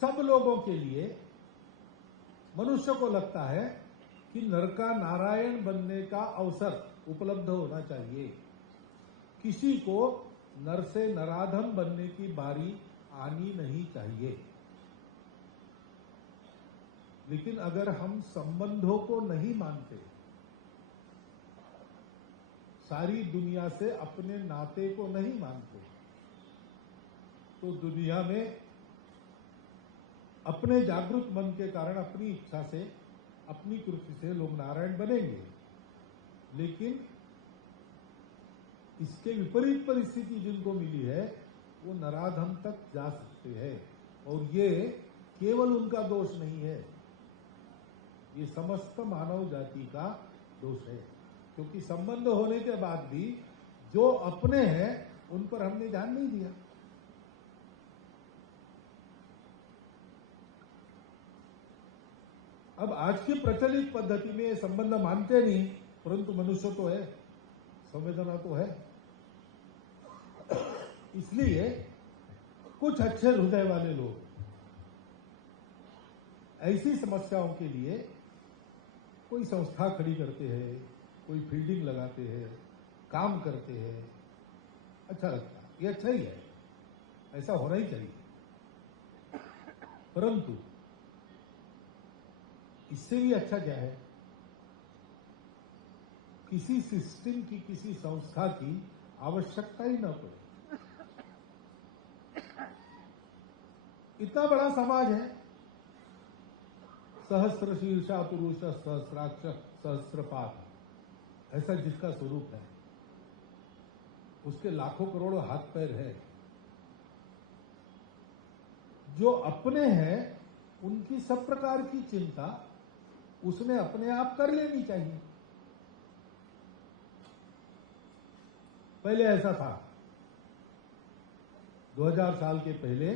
सब लोगों के लिए मनुष्य को लगता है कि नर का नारायण बनने का अवसर उपलब्ध होना चाहिए। किसी को नर से नराधम बनने की बारी आनी नहीं चाहिए। लेकिन अगर हम संबंधों को नहीं मानते, सारी दुनिया से अपने नाते को नहीं मानते, तो दुनिया में अपने जागरूक मन के कारण अपनी इच्छा से, अपनी कृति से लोग नारायण बनेंगे। लेकिन इसके विपरीत परिस्थिति जिनको मिली है वो नराधम तक जा सकते हैं, और ये केवल उनका दोष नहीं है, ये समस्त मानव जाति का दोष है। क्योंकि संबंध होने के बाद भी जो अपने हैं उन पर हमने ध्यान नहीं दिया। अब आज की प्रचलित पद्धति में संबंध मानते नहीं, परंतु मनुष्य तो है, संवेदना तो है। इसलिए कुछ अच्छे हृदय वाले लोग ऐसी समस्याओं के लिए कोई संस्था खड़ी करते हैं, कोई फील्डिंग लगाते हैं, काम करते हैं, अच्छा लगता है, ये अच्छा ही है, ऐसा होना ही चाहिए। परंतु इससे भी अच्छा क्या है, किसी सिस्टम की, किसी संस्था की आवश्यकता ही न पड़े। इतना बड़ा समाज है, सहस्र शीर्षा पुरुष सहस्राक्ष सहस्रपात, ऐसा जिसका स्वरूप है, उसके लाखों करोड़ों हाथ पैर है। जो अपने हैं उनकी सब प्रकार की चिंता उसने अपने आप कर लेनी चाहिए। पहले ऐसा था, 2000 साल के पहले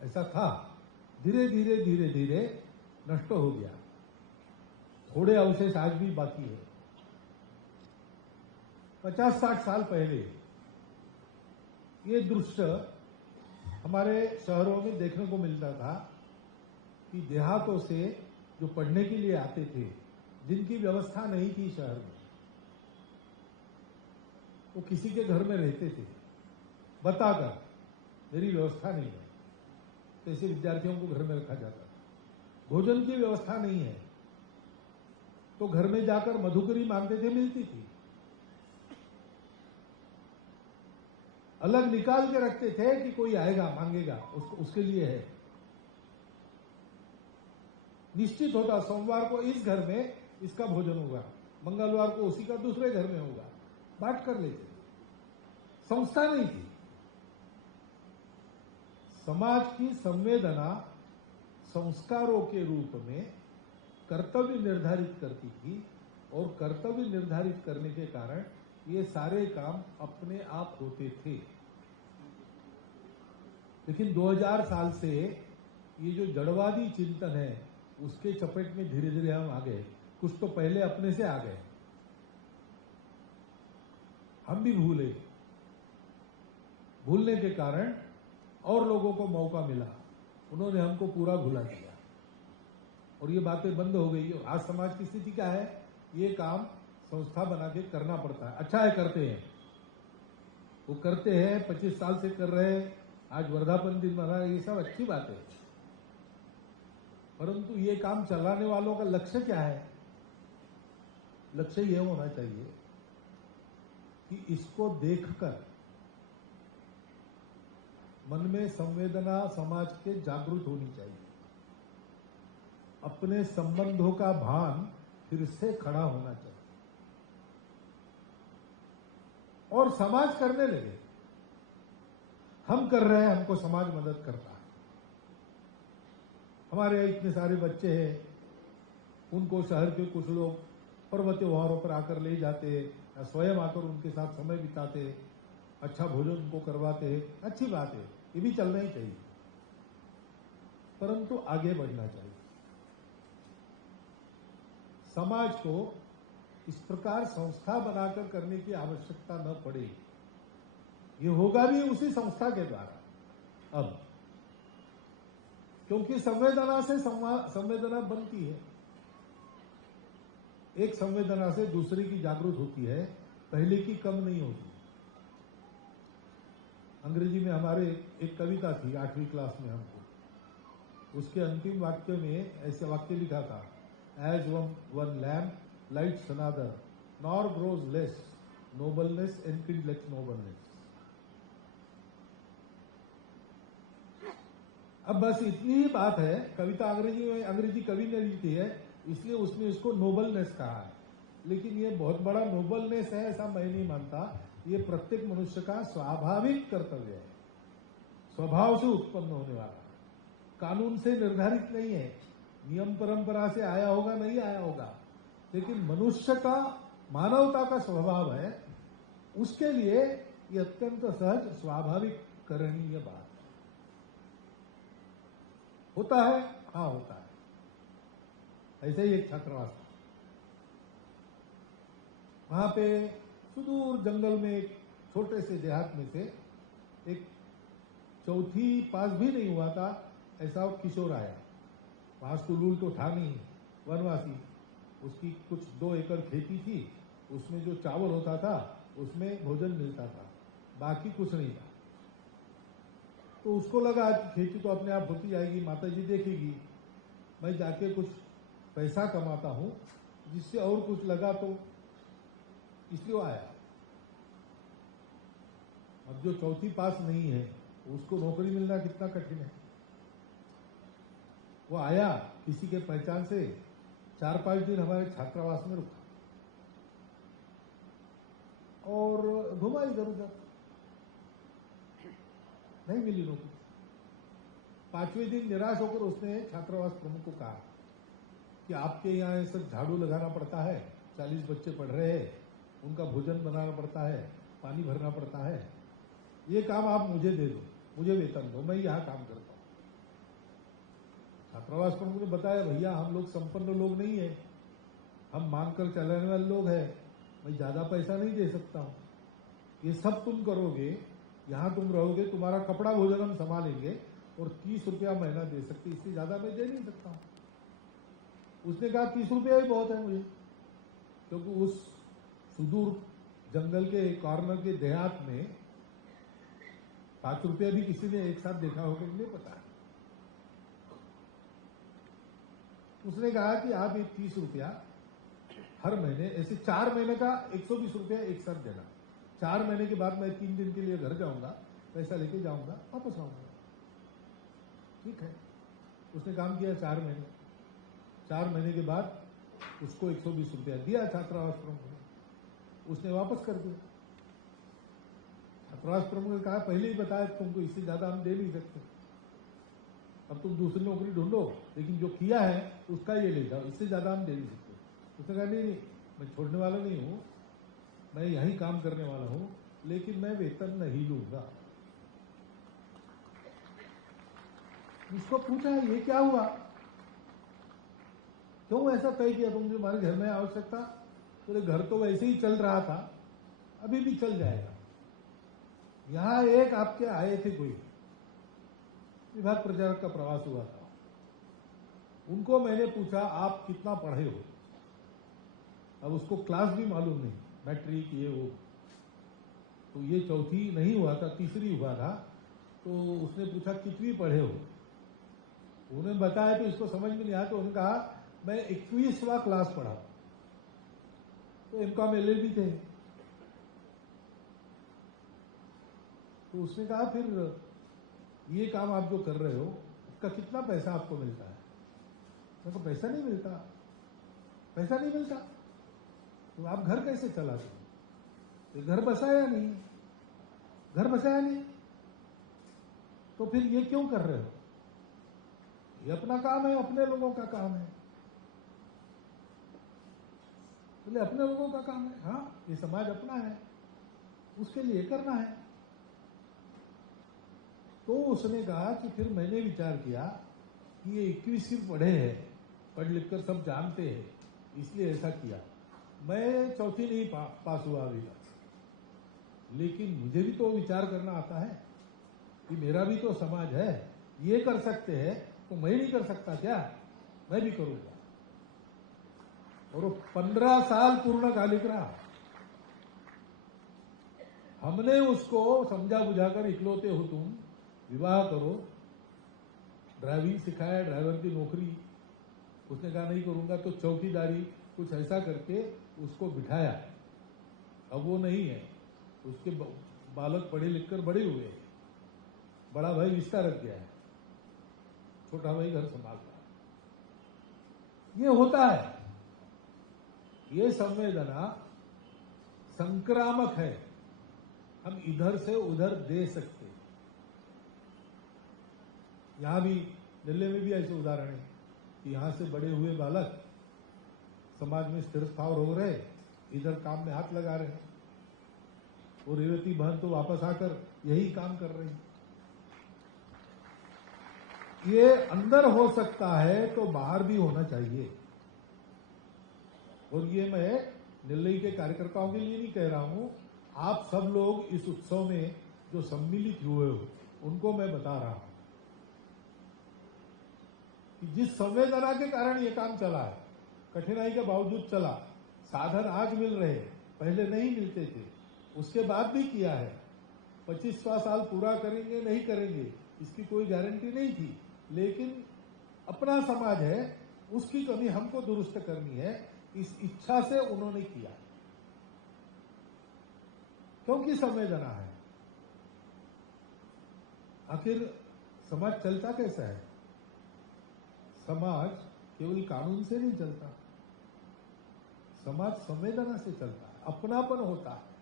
ऐसा था, धीरे धीरे धीरे धीरे नष्ट हो गया। थोड़े अवशेष आज भी बाकी है। 50-60 साल पहले ये दृश्य हमारे शहरों में देखने को मिलता था कि देहातों से जो पढ़ने के लिए आते थे, जिनकी व्यवस्था नहीं थी शहर में, वो किसी के घर में रहते थे, बताकर मेरी व्यवस्था नहीं है, तो ऐसे विद्यार्थियों को घर में रखा जाता था। भोजन की व्यवस्था नहीं है तो घर में जाकर मधुकरी मांगते थे, मिलती थी। अलग निकाल के रखते थे कि कोई आएगा मांगेगा, उसके लिए है। निश्चित होता सोमवार को इस घर में इसका भोजन होगा, मंगलवार को उसी का दूसरे घर में होगा, बांट कर लेते। संस्था नहीं थी। समाज की संवेदना संस्कारों के रूप में कर्तव्य निर्धारित करती थी, और कर्तव्य निर्धारित करने के कारण ये सारे काम अपने आप होते थे। लेकिन 2000 साल से ये जो जड़वादी चिंतन है उसके चपेट में धीरे धीरे हम आ गए। कुछ तो पहले अपने से आ गए, हम भी भूलने के कारण और लोगों को मौका मिला, उन्होंने हमको पूरा भुला दिया और ये बातें बंद हो गई। आज समाज की स्थिति क्या है, ये काम संस्था बना के करना पड़ता है। अच्छा है, करते हैं, वो करते हैं, 25 साल से कर रहे हैं, आज वर्धापन दिन मना, ये सब अच्छी बात है। परंतु ये काम चलाने वालों का लक्ष्य क्या है? लक्ष्य ये होना चाहिए कि इसको देखकर मन में संवेदना समाज के जागृत होनी चाहिए, अपने संबंधों का भान फिर से खड़ा होना चाहिए और समाज करने लगे। हम कर रहे हैं, हमको समाज मदद करता है। हमारे यहाँ इतने सारे बच्चे हैं, उनको शहर के कुछ लोग पर्व त्योहारों पर आकर ले जाते हैं या स्वयं आकर उनके साथ समय बिताते हैं, अच्छा भोजन उनको करवाते हैं, अच्छी बात है, ये भी चलना ही चाहिए। परंतु आगे बढ़ना चाहिए। समाज को इस प्रकार संस्था बनाकर करने की आवश्यकता न पड़े, ये होगा भी उसी संस्था के द्वारा। अब क्योंकि संवेदना से संवेदना बनती है। एक संवेदना से दूसरे की जागृत होती है, पहले की कम नहीं होती। अंग्रेजी में हमारे एक कविता थी 8वीं क्लास में हमको, उसके अंतिम वाक्य में ऐसे वाक्य लिखा था, as one lamp lights another nor grows less nobleness enkindleth nobleness. अब बस इतनी ही बात है। कविता अंग्रेजी कवि ने लिखी है, इसलिए उसने इसको नोबलनेस कहा है, लेकिन ये बहुत बड़ा नोबलनेस है ऐसा मैं नहीं मानता। ये प्रत्येक मनुष्य का स्वाभाविक कर्तव्य है, स्वभाव से उत्पन्न होने वाला, कानून से निर्धारित नहीं है, नियम परंपरा से आया होगा नहीं आया होगा, लेकिन मनुष्य का मानवता का स्वभाव है, उसके लिए ये अत्यंत सहज स्वाभाविक करणीय बात होता है। हाँ होता है। ऐसे ही एक छात्रावास था, वहां पे सुदूर जंगल में एक छोटे से देहात में से एक चौथी पास भी नहीं हुआ था ऐसा किशोर आया। वहां स्कूल तो था नहीं, वनवासी, उसकी कुछ 2 एकड़ खेती थी, उसमें जो चावल होता था उसमें भोजन मिलता था, बाकी कुछ नहीं था। तो उसको लगा कि खेती तो अपने आप होती जाएगी, माता जी देखेगी, मैं जाके कुछ पैसा कमाता हूं जिससे और कुछ लगा तो, इसलिए वो आया। अब जो चौथी पास नहीं है उसको नौकरी मिलना कितना कठिन है। वो आया किसी के पहचान से, 4-5 दिन हमारे छात्रावास में रुका और घुमा इधर उधर, नहीं मिली नौकरी। 5वें दिन निराश होकर उसने छात्रावास प्रमुख को कहा कि आपके यहाँ ये सब झाड़ू लगाना पड़ता है, 40 बच्चे पढ़ रहे हैं, उनका भोजन बनाना पड़ता है, पानी भरना पड़ता है, ये काम आप मुझे दे दो, मुझे वेतन दो, मैं यहाँ काम करता हूँ। छात्रावास प्रमुख ने बताया, भैया हम लोग संपन्न लोग नहीं है, हम मांग कर चलाने वाले लोग हैं, मैं ज्यादा पैसा नहीं दे सकता हूँ, ये सब तुम करोगे, यहाँ तुम रहोगे, तुम्हारा कपड़ा भोजन हम संभालेंगे और 30 रुपया महीना दे सकते, इससे ज्यादा मैं दे नहीं सकता हूँ। उसने कहा 30 रुपया ही बहुत है मुझे, क्योंकि उस सुदूर जंगल के कॉर्नर के देहात में 5 रुपया भी किसी ने एक साथ देखा होगा नहीं पता। उसने कहा कि आप ये 30 रुपया हर महीने, ऐसे 4 महीने का 120 रुपया एक साथ देना, 4 महीने के बाद मैं 3 दिन के लिए घर जाऊंगा, पैसा लेके जाऊंगा, वापस आऊंगा। ठीक है, उसने काम किया 4 महीने। 4 महीने के बाद उसको 120 रुपया दिया छात्रावास प्रमुख ने, उसने वापस कर दिया। छात्रावास प्रमुख ने कहा पहले ही बताया तुमको, इससे ज्यादा हम दे नहीं सकते, अब तुम दूसरी नौकरी ढूंढो, लेकिन जो किया है उसका ये ले जाओ, इससे ज्यादा हम दे नहीं सकते। उसने कहा नहीं, मैं छोड़ने वाला नहीं हूं, मैं यही काम करने वाला हूं, लेकिन मैं वेतन नहीं लूंगा। उसको पूछा ये क्या हुआ, क्यों ऐसा तय किया तुमने, हमारे घर में आवश्यकता, तो घर तो वैसे ही चल रहा था, अभी भी चल जाएगा। यहां एक आपके आए थे, कोई विभाग प्रचारक का प्रवास हुआ था, उनको मैंने पूछा आप कितना पढ़े हो, अब उसको क्लास भी मालूम नहीं, मैट्रिक ये वो, तो ये चौथी नहीं हुआ था, तीसरी हुआ था, तो उसने पूछा कितनी पढ़े हो, उन्होंने बताया तो इसको समझ में नहीं आया, तो उन्होंने कहा मैं 21वां क्लास पढ़ा, तो एमकॉम एलएलबी थे। तो उसने कहा फिर ये काम आप जो कर रहे हो उसका कितना पैसा आपको मिलता है। मेरे को पैसा नहीं मिलता, पैसा नहीं मिलता तो आप घर कैसे चलाते हो, तो घर बसाया नहीं, घर बसाया नहीं तो फिर ये क्यों कर रहे हो, ये अपना काम है, अपने लोगों का काम है, बोले अपने लोगों का काम है, हाँ ये समाज अपना है, उसके लिए करना है। तो उसने कहा कि फिर मैंने विचार किया कि ये 21वीं पढ़े हैं, पढ़ लिख कर सब जानते हैं, इसलिए ऐसा किया। मैं चौथी नहीं पास हुआ अभी तक, लेकिन मुझे भी तो विचार करना आता है कि मेरा भी तो समाज है, ये कर सकते हैं तो मैं नहीं कर सकता क्या? मैं भी करूंगा। और वो 15 साल पूर्णकालिक रहा। हमने उसको समझा बुझाकर, इकलौते हो तुम, विवाह करो, ड्राइविंग सिखाया, ड्राइवर की नौकरी, उसने कहा नहीं करूंगा, तो चौकीदारी, कुछ ऐसा करके उसको बिठाया। अब वो नहीं है, उसके बालक पढ़े लिखकर बड़े हुए हैं, बड़ा भाई रिश्ता रख गया है, छोटा भाई घर संभाल रहा है। ये होता है। ये संवेदना संक्रामक है, हम इधर से उधर दे सकते। यहां भी, दिल्ली में भी ऐसे उदाहरण है कि यहां से बड़े हुए बालक समाज में स्थिर स्थावर हो रहे, इधर काम में हाथ लगा रहे, और रेवती बहन तो वापस आकर यही काम कर रही। ये अंदर हो सकता है तो बाहर भी होना चाहिए। और ये मैं दिल्ली के कार्यकर्ताओं के लिए नहीं कह रहा हूं, आप सब लोग इस उत्सव में जो सम्मिलित हुए हो उनको मैं बता रहा हूं कि जिस संवेदना के कारण ये काम चला है, कठिनाई के बावजूद चला, साधन आज मिल रहे, पहले नहीं मिलते थे, उसके बाद भी किया है। 25वां साल पूरा करेंगे नहीं करेंगे इसकी कोई गारंटी नहीं थी, लेकिन अपना समाज है, उसकी कमी हमको दुरुस्त करनी है, इस इच्छा से उन्होंने किया, क्योंकि संवेदना है। आखिर समाज चलता कैसा है? समाज केवल कानून से नहीं चलता, समाज संवेदना से चलता है, अपनापन होता है।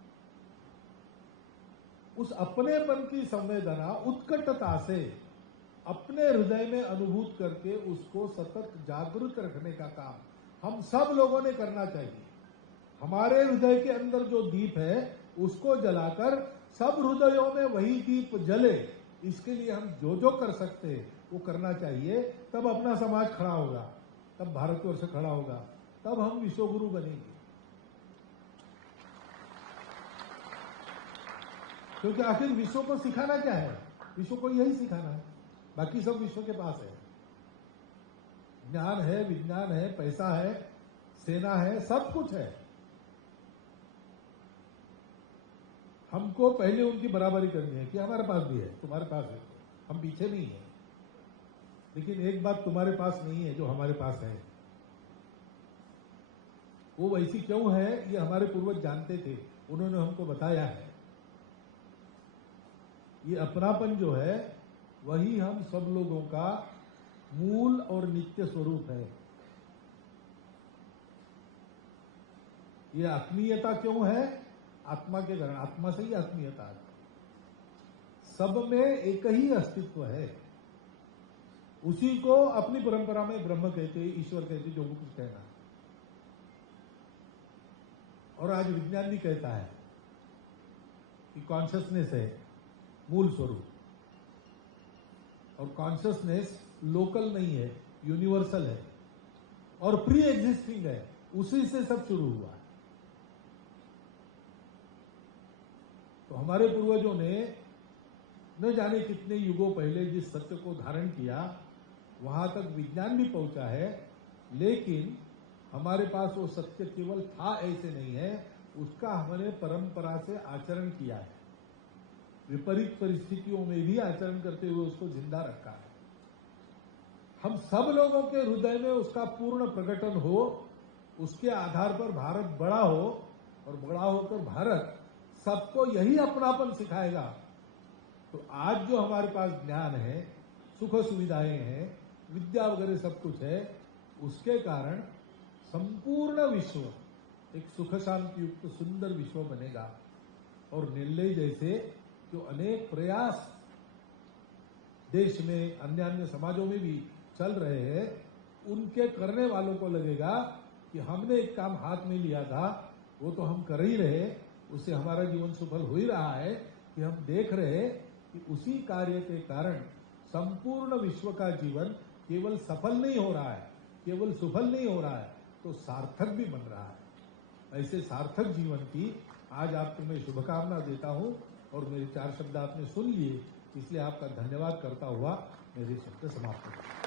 उस अपनेपन की संवेदना उत्कटता से अपने हृदय में अनुभूत करके उसको सतत जागृत रखने का काम हम सब लोगों ने करना चाहिए। हमारे हृदय के अंदर जो दीप है उसको जलाकर सब हृदयों में वही दीप जले, इसके लिए हम जो जो कर सकते हैं वो करना चाहिए। तब अपना समाज खड़ा होगा, तब भारतवर्ष खड़ा होगा, तब हम विश्वगुरु बनेंगे। क्योंकि आखिर विश्व को सिखाना क्या है? विश्व को यही सिखाना है, बाकी सब विश्व के पास है। ज्ञान है, विज्ञान है, पैसा है, सेना है, सब कुछ है। हमको पहले उनकी बराबरी करनी है कि हमारे पास भी है, तुम्हारे पास है, हम पीछे नहीं है। लेकिन एक बात तुम्हारे पास नहीं है जो हमारे पास है, वो वैसी क्यों है ये हमारे पूर्वज जानते थे, उन्होंने हमको बताया है। ये अपनापन जो है वही हम सब लोगों का मूल और नित्य स्वरूप है। ये आत्मीयता क्यों है? आत्मा के कारण, आत्मा से ही आत्मीयता है। सब में एक ही अस्तित्व है, उसी को अपनी परंपरा में ब्रह्म कहते, ईश्वर कहते, जो कुछ कहना। और आज विज्ञान भी कहता है कि कॉन्शियसनेस है मूल स्वरूप, और कॉन्शियसनेस लोकल नहीं है, यूनिवर्सल है और प्री एग्जिस्टिंग है, उसी से सब शुरू हुआ है। तो हमारे पूर्वजों ने न जाने कितने युगों पहले जिस सत्य को धारण किया, वहां तक विज्ञान भी पहुंचा है, लेकिन हमारे पास वो सत्य केवल था ऐसे नहीं है, उसका हमने परंपरा से आचरण किया है। विपरीत परिस्थितियों में भी आचरण करते हुए उसको जिंदा रखा है। हम सब लोगों के हृदय में उसका पूर्ण प्रकटन हो, उसके आधार पर भारत बड़ा हो, और बड़ा होकर भारत सबको यही अपनापन सिखाएगा। तो आज जो हमारे पास ज्ञान है, सुख सुविधाएं हैं, विद्या वगैरह सब कुछ है, उसके कारण संपूर्ण विश्व एक सुख शांति युक्त सुंदर विश्व बनेगा। और नेल्लई जैसे जो अनेक प्रयास देश में अन्य अन्य समाजों में भी चल रहे हैं, उनके करने वालों को लगेगा कि हमने एक काम हाथ में लिया था, वो तो हम कर ही रहे, उससे हमारा जीवन सफल हो ही रहा है, कि हम देख रहे कि उसी कार्य के कारण संपूर्ण विश्व का जीवन केवल सफल नहीं हो रहा है, केवल सफल नहीं हो रहा है, तो सार्थक भी बन रहा है। ऐसे सार्थक जीवन की आज आपको मैं शुभकामना देता हूं। और मेरे 4 शब्द आपने सुन लिए, इसलिए आपका धन्यवाद करता हुआ मेरे शब्द समाप्त करता हूं।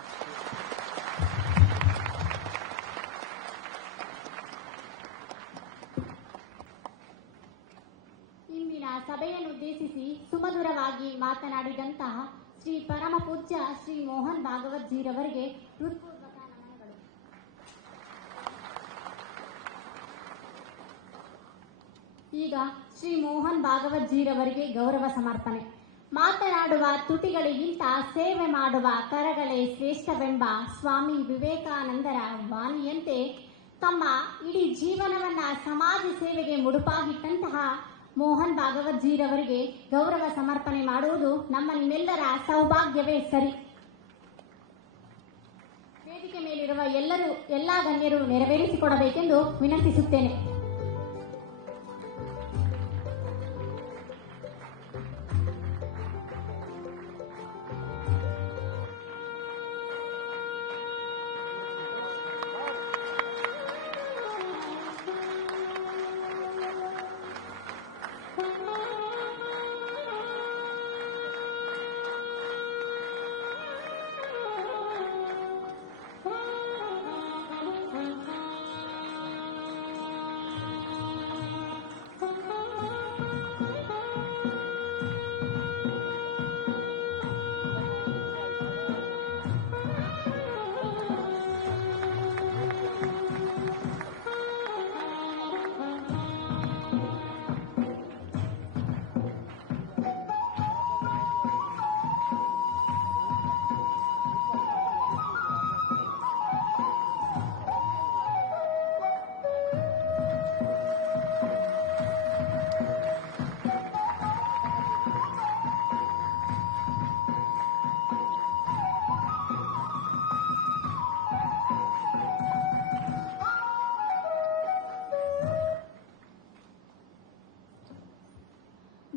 ಇಂದಿನ ಸಭೆಯನ್ನುದ್ದೇಶಿಸಿ ಸುಮಧುರವಾಗಿ ಮಾತನಾಡಿದಂತಹ ಶ್ರೀ ಪರಮ ಪೂಜ್ಯ ಶ್ರೀ ಮೋಹನ್ ಭಾಗವತ್ ಜೀರವರಿಗೆ ಹೃತ್ಪೂರ್ವಕ ನಮನಗಳು. ಈಗ ಶ್ರೀ ಮೋಹನ್ ಭಾಗವತ್ ಜೀರವರಿಗೆ ಗೌರವ ಸಮರ್ಪಣೆ. ಮಾತನಾಡುವ ತುಟಿಗಳಿಗಿಂತ ಸೇವೆ ಮಾಡುವ ಕರಗಳೇ ಶ್ರೇಷ್ಠವೆಂಬ ಸ್ವಾಮಿ ವಿವೇಕಾನಂದರ ವಾಣಿಯಂತೆ ತಮ್ಮ ಇಡೀ ಜೀವನವನ್ನ ಸಮಾಜ ಸೇವೆಗೆ ಮುಡುಪಾಗಿಟ್ಟಂತಹ ಮೋಹನ್ ಭಾಗವತ್ ಜೀರವರಿಗೆ ಗೌರವ ಸಮರ್ಪಣೆ ಮಾಡುವುದು ನಮ್ಮ ನಿಮ್ಮೆಲ್ಲರ ಸೌಭಾಗ್ಯವೇ ಸರಿ. ವೇದಿಕೆ ಮೇಲಿರುವ ಎಲ್ಲಾ ಗಣ್ಯರು ನೆರವೇರಿಸಿಕೊಡಬೇಕೆಂದು ವಿನಂತಿಸುತ್ತೇನೆ.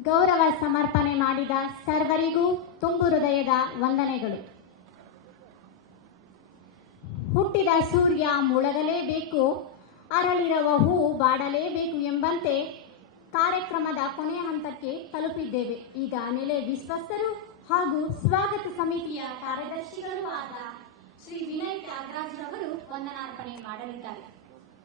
ಗೌರವ ಸಮರ್ಪಣೆ ಮಾಡಿದ ಸರ್ವರಿಗೂ ತುಂಬು ಹೃದಯದ ವಂದನೆಗಳು. ಹುಟ್ಟಿದ ಸೂರ್ಯ ಮುಳುಗಲೇಬೇಕು, ಅರಳಿರುವ ಹೂ ಬಾಡಲೇಬೇಕು ಎಂಬಂತೆ ಕಾರ್ಯಕ್ರಮದ ಕೊನೆಯ ಹಂತಕ್ಕೆ ತಲುಪಿದ್ದೇವೆ. ಈಗ ನೆಲೆ ವಿಶ್ವಸ್ತರು ಹಾಗೂ ಸ್ವಾಗತ ಸಮಿತಿಯ ಕಾರ್ಯದರ್ಶಿಗಳೂ ಆದ ಶ್ರೀ ವಿನಯ್ ತ್ಯಾಗರಾಜ್ ರವರು ವಂದನಾರ್ಪಣೆ ಮಾಡಲಿದ್ದಾರೆ.